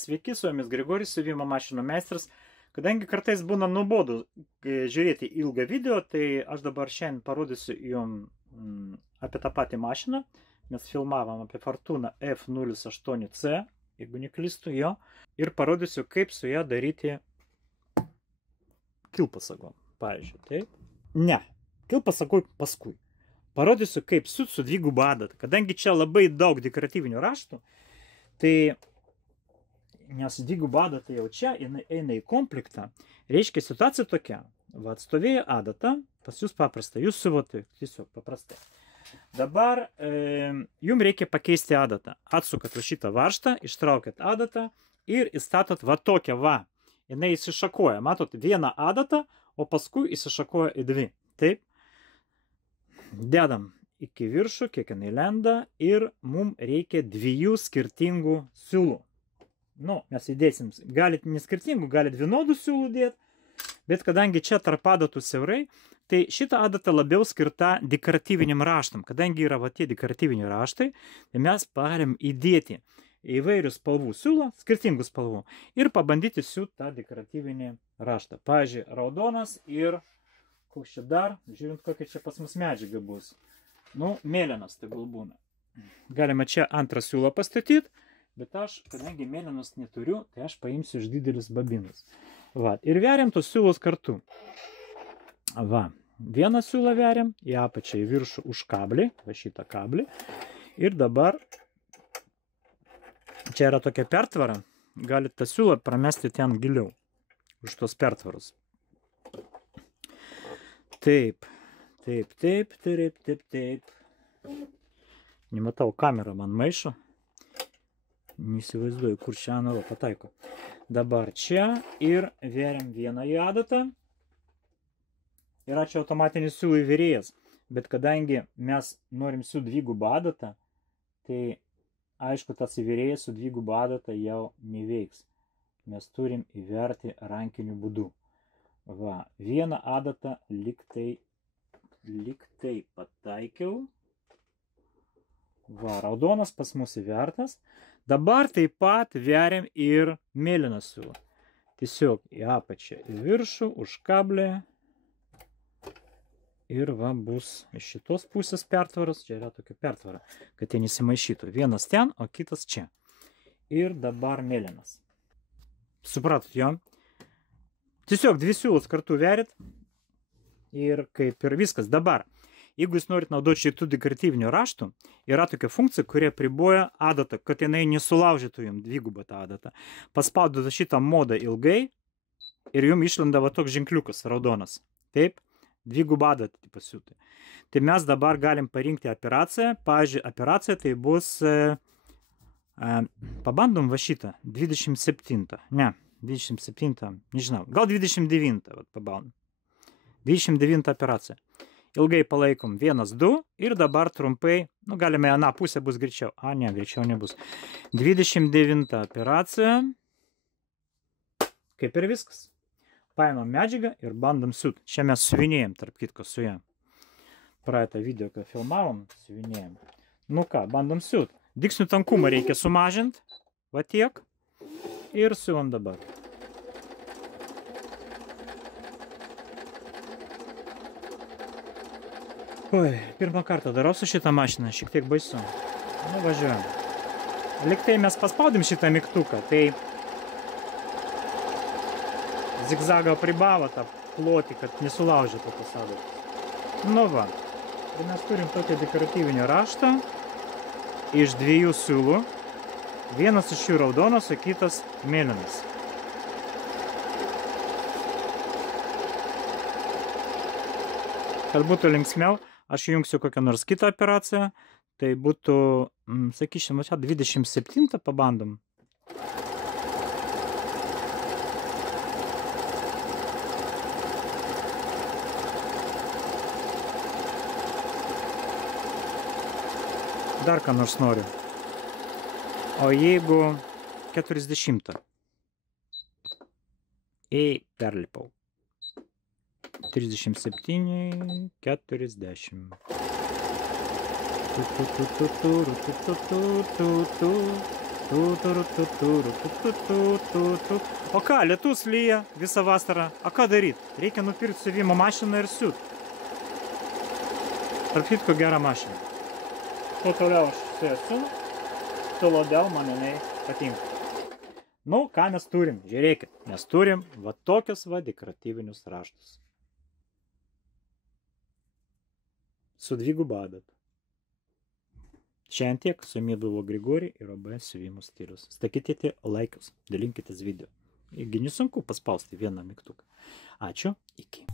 Sveiki, su jumis Grigorijus, siuvimo mašinų meistras. Kadangi kartais būna nuobodu žiūrėti ilgą video, tai aš dabar šiandien parodysiu jums apie tą patį mašiną. Mes filmavom apie Fortuna F08C, jeigu neklystu jo. Ir parodysiu, kaip su ją daryti kilpasagom. Pavyzdžiui, taip? Ne, kilpasagoj paskui. Parodysiu, kaip siūt su dviguba adata. Kadangi čia labai daug dekoratyvinių raštų, tai nes dviguba adata jau čia, jinai eina į komplektą. Reiškia, situacija tokia. Va, atstovėjo adata, pas jūs paprasta, jūs siuvote tiesiog paprastai. Dabar jums reikia pakeisti adatą. Atsukat va šitą varžtą, ištraukit adatą ir įstatot va tokią va. Jinai įsišakoja, matot, vieną adatą, o paskui įsišakoja į dvi. Taip? Dedam iki viršų, kiek jinai lenda, ir mums reikia dviejų skirtingų siūlų. Nu, mes įdėsim, galit neskirtingų, galit vienodų siūlų dėti, bet kadangi čia tarp adatų siaurai, tai šitą adatą labiau skirta dekoratyviniam raštam. Kadangi yra va tie dekoratyviniai raštai, tai mes galim įdėti įvairių spalvų siūlą, skirtingų spalvų, ir pabandyti siūt tą dekoratyvinį raštą. Pavyzdžiui, raudonas ir koks čia dar, žiūrint, kokia čia pas mus medžiaga bus. Nu, mėlynas tegul būna. Galima čia antrą siūlą pastatyti, bet aš, kadangi mėlynos neturiu, tai aš paimsiu iš didelis babinus. Va, ir veriam tos siūlos kartu. Va, vieną siūlą veriam, į apačią, į viršų už kablį, va šitą kablį. Ir dabar, čia yra tokia pertvara, galite tą siūlą pramesti ten giliau, už tos pertvaros. Taip, taip, taip, taip, taip, taip. Nematau, kamera man maišo. Neįsivaizduoju, kur čia anaro pataiko. Dabar čia ir veriam vieną į adatą. Yra čia automatinis siūlų įvėrėjas, bet kadangi mes norim siūt dvigubą adatą, tai aišku, tas įvėrėjas su dviguba adata jau neveiks. Mes turim įverti rankiniu būdu. Va, vieną adatą liktai pataikiau. Va, raudonas pas mus įvertas. Dabar taip pat veriam ir mėlyną siūlą. Tiesiog į apačią, į viršų, už kablį. Ir va, bus iš šitos pusės pertvaros. Čia yra tokia pertvara, kad jie nesimaišytų. Vienas ten, o kitas čia. Ir dabar mėlynas. Supratot, jo? Tiesiog dvi siūlus kartu verit. Ir kaip ir viskas. Dabar, jeigu jūs norit naudoti šitų dekoratyvinių raštų, yra tokia funkcija, kurie priboja adatą, kad jinai nesulaužytų jums dvigubą tą adatą. Paspaudote šitą modą ilgai ir jums išlenda va toks ženkliukas raudonas. Taip, dvigubą adatą pasiūti. Tai mes dabar galim parinkti operaciją. Pavyzdžiui, operacija tai bus, pabandom va šitą, 27. Ne, 27, nežinau, gal 29, vat pabandom. 29 operacija. Ilgai palaikom 1, 2 ir dabar trumpai, nu galime aną pusę bus greičiau. A, ne, greičiau nebus. 29 operacija. Kaip ir viskas. Paimam medžiagą ir bandom siūt. Čia mes siuvinėjom, tarp kitko, su ją. Praeitą video, ką filmavom, siuvinėjom. Nu ką, bandom siūt. Dygsnių tankumą reikia sumažinti. Va tiek. Ir siuvam dabar. Oi, pirmą kartą darau su šitą mašiną, šiek tiek baisu. Nu, važiuojam. Liktai mes paspaudim šitą mygtuką, tai zigzagą pribavo tą plotį, kad nesulaužytų tas adatas. Nu va, tai mes turim tokį dekoratyvinį raštą iš dviejų siūlų. Vienas iš jų raudonas, o kitas mėlynas. Kad būtų linksmiau, aš įjungsiu kokią nors kitą operaciją. Tai būtų, sakysim, čia 27 pabandom. Dar ką nors noriu. O jeigu 40. Ei, perlipau. 37, 40. O ką, lietus lyja visą vasarą. O ką daryt? Reikia nupirkti siuvimo mašiną ir siūt. Tarp kitko gera mašina. Kuo toliau aš su ją siūnu, tuo labiau man jinai patinka. Nu, ką mes turim? Žiūrėkit, mes turim va tokius va dekoratyvinius raštus. Su dviguba adata. Šiandien tiek, su jumis buvo Grigorij ir OB siuvimo stilius. Statykite laikus, dalinkitės video. Irgi nesunku paspausti vieną mygtuką. Ačiū, iki.